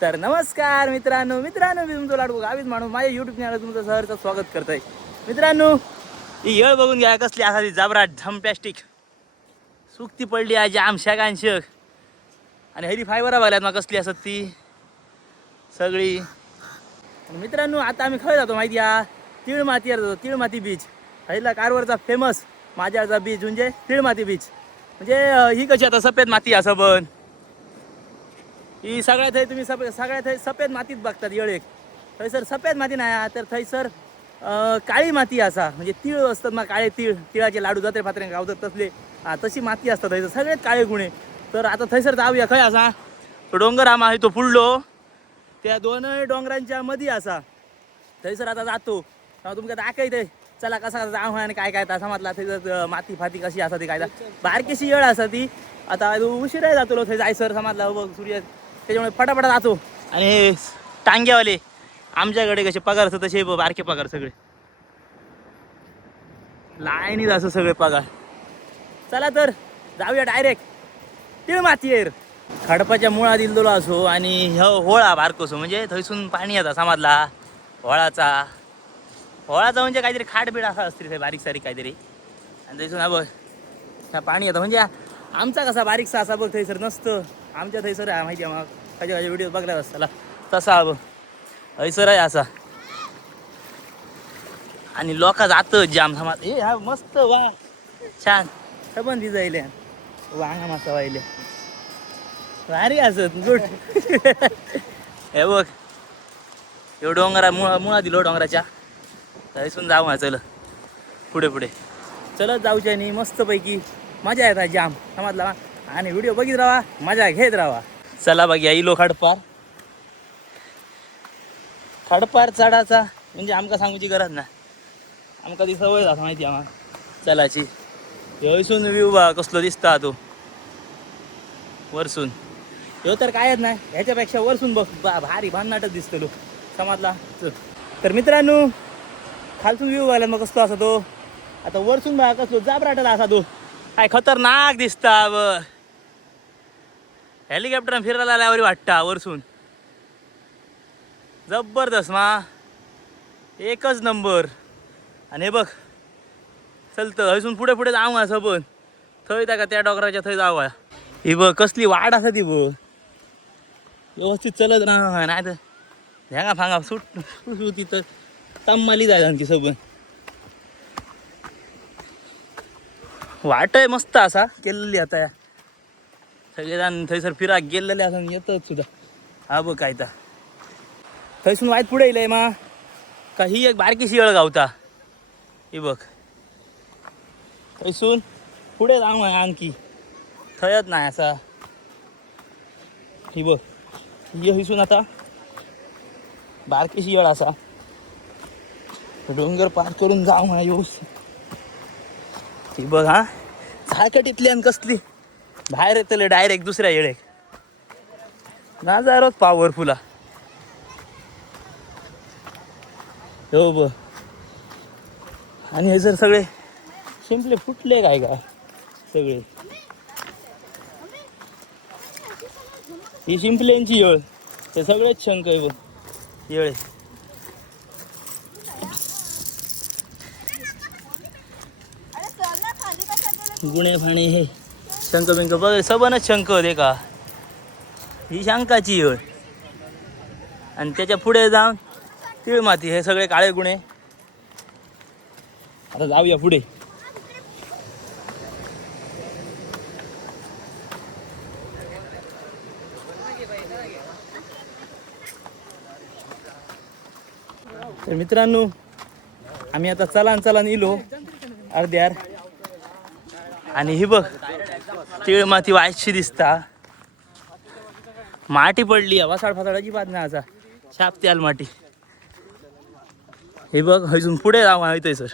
तर नमस्कार मित्रांनो मी तुमचं लाडू गावीत माणूस माझ्या युट्यूब चॅनल तुमचं सहर्ष स्वागत करतोय. मित्रांनो ही येळ बघून घ्या कसली असा ती जबराट झंपॅस्टिक सुक्ती पडली आहे जाम शेकांशक आणि हरी फायबर बघल्यात मग कसली असत ती सगळी. मित्रांनो आता आम्ही खय जातो माहिती आहे तिळमातीवर जातो. तिळमाती बीच पहिला कारवरचा फेमस माझ्याचा बीच म्हणजे तिळमाती बीच. म्हणजे ही कशी आता सफेद माती असं पण ही सगळ्यात थंय तुम्ही सगळ्यात थंय सफेद मातीत बघतात येळेक. थंयसर सफेद माती नाही तर थंयसर काळी माती असा म्हणजे तीळ असतात मग काळे तिळाचे लाडू जाते फात्रे गावतात तसले तशी माती असतात थंयसर सगळेच काळे गुणे. तर आता थंयसर जाऊया खंय असा तो डोंगर आम आहे तो फुडलो त्या दोनही डोंगरांच्या मध्ये असा थंयसर आता जातो तुमका दाखयते चला कसा कसा जाऊ आणि काय काय तसा म्हटला थंयसर माती फाती कशी असा ती काय बारकीशी येळ असा ती. आता उशिराही जातो थंय जायसर समजला बघ सूर्य त्याच्यामुळे फटाफटा जातो. आणि हे टांग्यावाले आमच्याकडे कसे पगार असतात तसे बारके पगार सगळे लाईनीत असं सगळे पगार. चला तर जाऊया डायरेक्ट तिळमातीयर. खडपाच्या मुळात दिलेलो असो आणि होळा बारकोसो म्हणजे थंयसून पाणी येता समजला होळाचा म्हणजे काहीतरी खाटबीड असा असते बारीक सारीक काहीतरी आणि थंयसून हा बघ ह्या पाणी येतं म्हणजे आमचा कसा बारीकसा असा बघ थंयसर नसतं आमच्या थंयसर आहे माहिती आहे मग माझ्या व्हिडिओ बघला असताला तसा बघ थंयसर आहे असा. आणि लोक जातं जाम थांबत हे हा मस्त वा छान सबन ती जायले वांगा मस्त वाहिले भारी असत गुड. हे बघ हे डोंगरा मुळा दिलो डोंगराच्या थंयसून जाऊ हा चल पुढे पुढे चलत जाऊच्या आणि मस्तपैकी मजा येतात जाम समजला आणि व्हिडिओ बघित राहा मजा घेत राहा. चला बघ या इलो खडपार चढाचा म्हणजे आमका सांगूची गरज नाही आमका ती सवय जाता माहिती आम्हाला चलाची. हयसून व्ह्यू बा कसलो दिसता तो वरसून ह्यो तर कायच नाही ह्याच्यापेक्षा वरसून बघ भारी भन्नाटच दिसतलो समजला. तर मित्रांनो खालसून व्ह्यू बघायला मग कसलो असा तो आता वरसून बघा कसलो जाबराटात असा तो काय खतरनाक दिसता व हेलिकॉप्टर फिरायला आल्यावर वाटता वरसून जबरदस्त मा एकच नंबर. आणि हे बघ चलतं हयसून पुढे पुढे जाऊ असं पण थंय त्या का त्या डोंगराच्या थंय जाऊ. ही बघ कसली वाट असा ती बघ व्यवस्थित चलत राहा नाही तर ह्या फांगा सुट होती तर तम्माली जायला आणखी सबन वाट आहे मस्त असा केलेली आता या सगळेजण थंयसर फिरा गेलेले असं येतच सुद्धा. हा बघ काय तर थंयसून वाईट पुढे येईल मा का ही एक बारकीशी येळ गावता ही बघ थंयसून पुढे जाऊ आणखी थंयच नाही असा ही बघ ही हयसून आता बारकीशी येळ असा डोंगर पार करून जाऊ हा येऊस ही बघ हा झाकटीतली आणि कसली बाहेर येतले डायरेक्ट दुसऱ्या येळेक नाजारोच पॉवरफुल हो ब. आणि हे जर सगळे शिंपले फुटले काय सगळे ही शिंपल्यांची येळ हे सगळेच शंक आहे बघ येळे. गुणे फाणे हे शंक बिंक बघ सबनच शंक होते का ही शंकाची येळ. आणि त्याच्या पुढे जाऊन तिळमाती हे सगळे काळे गुणे. आता जाऊया पुढे. तर मित्रांनो आम्ही आता चलान इलो अर्ध्यार आणि ही बघ तिळमाती वायची दिसता माटी पडली वासाड फासाड अजिबात नाही असा शाप त्याल माटी. हे बघ हयसून पुढे जाऊ येतोय सर.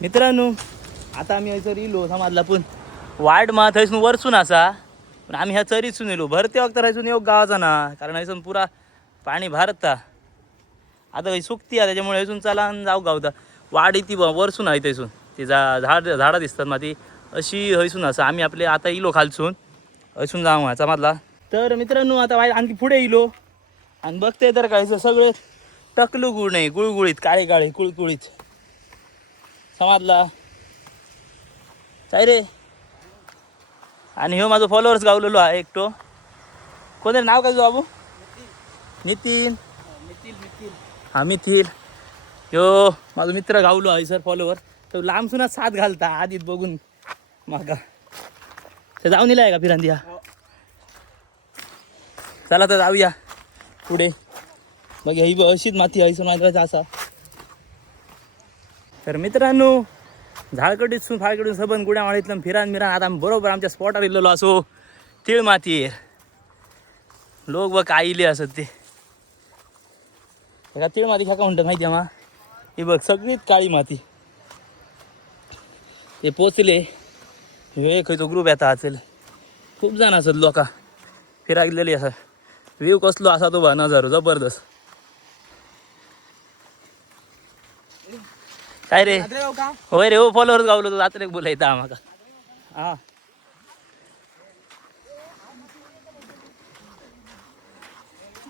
मित्रांनो आता आम्ही हयसर इलो समजला पण वाट मा थंयसून वरसून असा पण आम्ही ह्या चरीसून येलो भरते वक्त हयसून योग गावाचा ना कारण हयसून पुरा पाणी भारता आता काही सुकती आहे त्याच्यामुळे हयसून चला जाऊ गावता वाड ती वरसून आहे थंयसून ती झाडं दिसतात मा ती अशी हयसून असा आम्ही आपले आता इलो खालसून हयसून जाऊ समजला. तर मित्रांनो आता आणखी पुढे येलो आणि बघते तर काय सगळे टकलू गुळ नाही, गुळगुळीत काळे काळे कुळकुळीत समाजला काय रे. आणि ह्यो माझं फॉलोअर्स गावलेलो आहे एकटो. कोणतरी नाव काय बाबू? नितीन. हा मिथिल. ह्यो माझा मित्र गावलो आहे सर फॉलोअर. तो लांब सुना साथ घालता आधीत बघून मागा. तर जाऊन दिलाय का फिरांदी हा? चला तर जाऊया पुढे. मग ही अशीच माती हयसून माहिती असा. तर मित्रांनो झाडकडीतून फाळकडून सबन गुड्या माळीतलं फिरान मिरान आता बरोबर आमच्या स्पॉटावर इल्लो असो तिळ मातीयेर. लोक बघ आईले असत ते तिळ माती खाका म्हणतात माहिती आहे मा. हे बघ सगळीच काळी माती. ते पोचले हे खंयचो ग्रुप येता असेल. खूप जण असत लोका फिराक गेलेली असं. व्ह्यू कसलो असा तो बा नजारो जबरदस्त. काय रे होय रे हो फॉलोअर्स गावलो तो रात्री बोलायचा आम्हाला. हा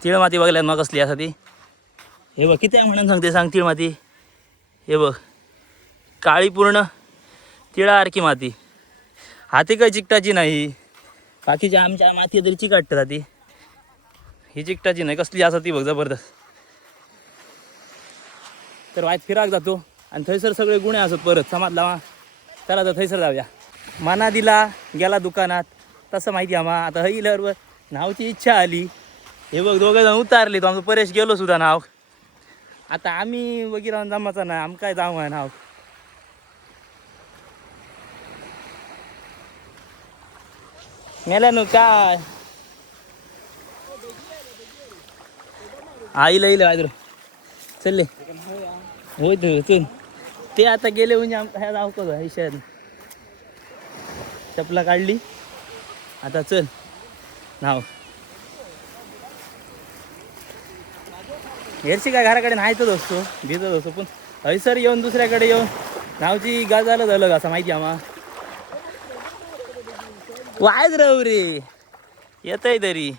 तिळ माती बघल्यात मग कसली असा ती. हे बघ किती आहे म्हणून सांगते सांग तिळ माती. हे बघ काळी पूर्ण तिळासारखी माती. हाती काही चिकटाची नाही. बाकीच्या आमच्या माती तरी चिकटतात ती. ही चिकटाची नाही कसली असं ती बघ जबरदस्त. तर वाईट फिराक जातो आणि थंयसर सगळे गुणे असत परत समाजला. चला तर थंयसर जाऊया. मना दिला गेला दुकानात तसं माहिती आम्हा. आता हईल्यावर नावची इच्छा आली. हे बघ दोघे जण उतारले. तो आमचं परेश गेलो सुद्धा नाव. आता आम्ही वगैरे जमाचा नाही आम काय जाऊ आहे नाव. मेल्यानो काय आईला येईल वाजरो चलले होय चल. ते आता गेले म्हणजे ह्या जाऊ का हैशात चपला काढली. आता चल नाव हेरशी काय घराकडे नाहीतच असतो भिजत असतो. पण हैसर येऊन दुसऱ्याकडे येऊन नावची गाजाला झालं असं माहिती आम्हा. वायच राहू रे येतय तरी.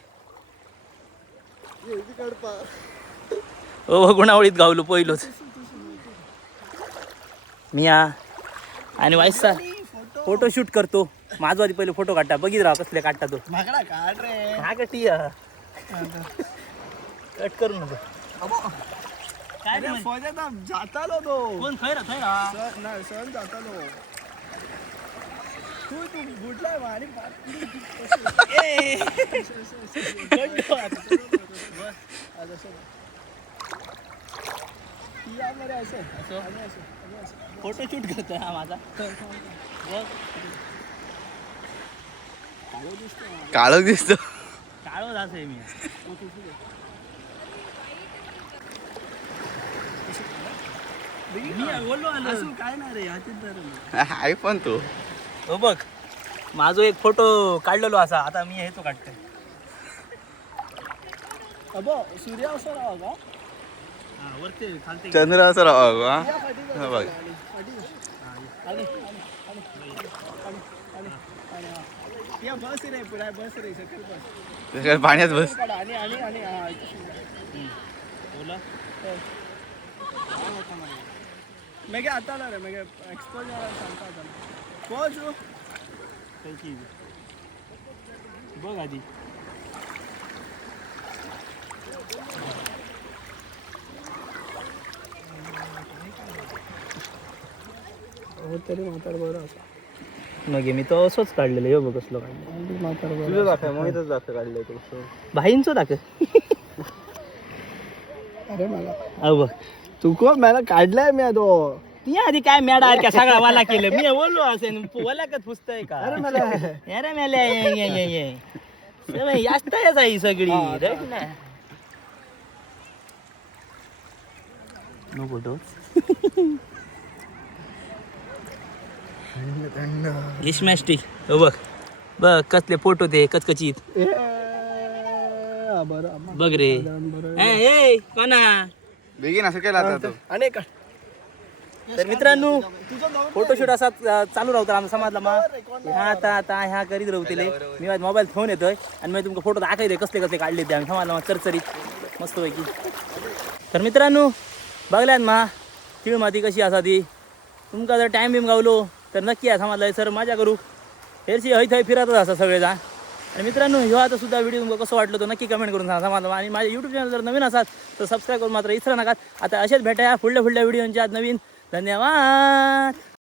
ओ गुणावळीत गावलो पहिलोच मी आणि वायसा फोटो शूट करतो. माझा आधी पहिले फोटो काढता बघित राहा कसले काढता तो. हा कटी कट करू नको. काय जातालो तो कोण खैर सण जातालो तू बुडलाय आणि फोटो शूट करतोय हा माझा. काळो दिसतो. काळो जास आहे मी. बोललो आलो काय नाही रे आहे पण तू हो बघ माझो एक फोटो काढलेलो असा. आता मी हे तो काढतोय. अबो सूर्य असं राहा का वरती खालती चंद्र असं राहा का बघ. बस रे पुढे बस रे सकल बस पाण्यात बस. बोला मेगे आता रे मेगे एक्सपोज सांगता पोचू बघ आधी तरी म्हातार बरं असा. मग मी तो असंच काढलेलं हे बघ कसलं काढलं. म्हातार तुझं दाखव मोहितच दाखव काढलंय तू भाईंचो दाखव. अरे मला अहो बघ तू कोण मला काढलाय मी तो. ती आधी काय मॅडा क्या सगळा वाला केलं मी बोललो असेल वल्याकच पुसतय का. अरे मला अरे मेल्या ये जास्त आहे सगळी राईट ना. नो फोटो लिशमॅस्टिक बघ बघ कसले फोटो ते कचकचीत बघ रे. कोणा बेगीन असं केला आता तो. अनेक तर मित्रांनो फोटोशूट असा चालू राहतो आमचा समाजला मग ह्या आता ह्या करीत राहतील मी माझा मोबाईल घेऊन येतोय आणि मी तुमका फोटो दाखवते कसले कसले काढले ते आम्ही समाजला मग चरचरीत मस्तपैकी. तर मित्रांनो बघल्यात मा तीळ माती कशी असा ती तुमका जर टाईम बिम गावलो तर नक्की आहे समाजला सर मजा करू हेरशी हय थंय फिरतच असा सगळेजण. आणि मित्रांनो ह्यो आता सुद्धा व्हिडिओ तुमका कसं वाटलं तो नक्की कमेंट करून सांगा समाजला. आणि माझ्या यूट्यूब चॅनल जर नवीन असाल तर सबस्क्राईब करून मात्र विसरू नका. आता असेच भेटाया पुढल्या व्हिडिओच्या नवीन. धन्यवाद.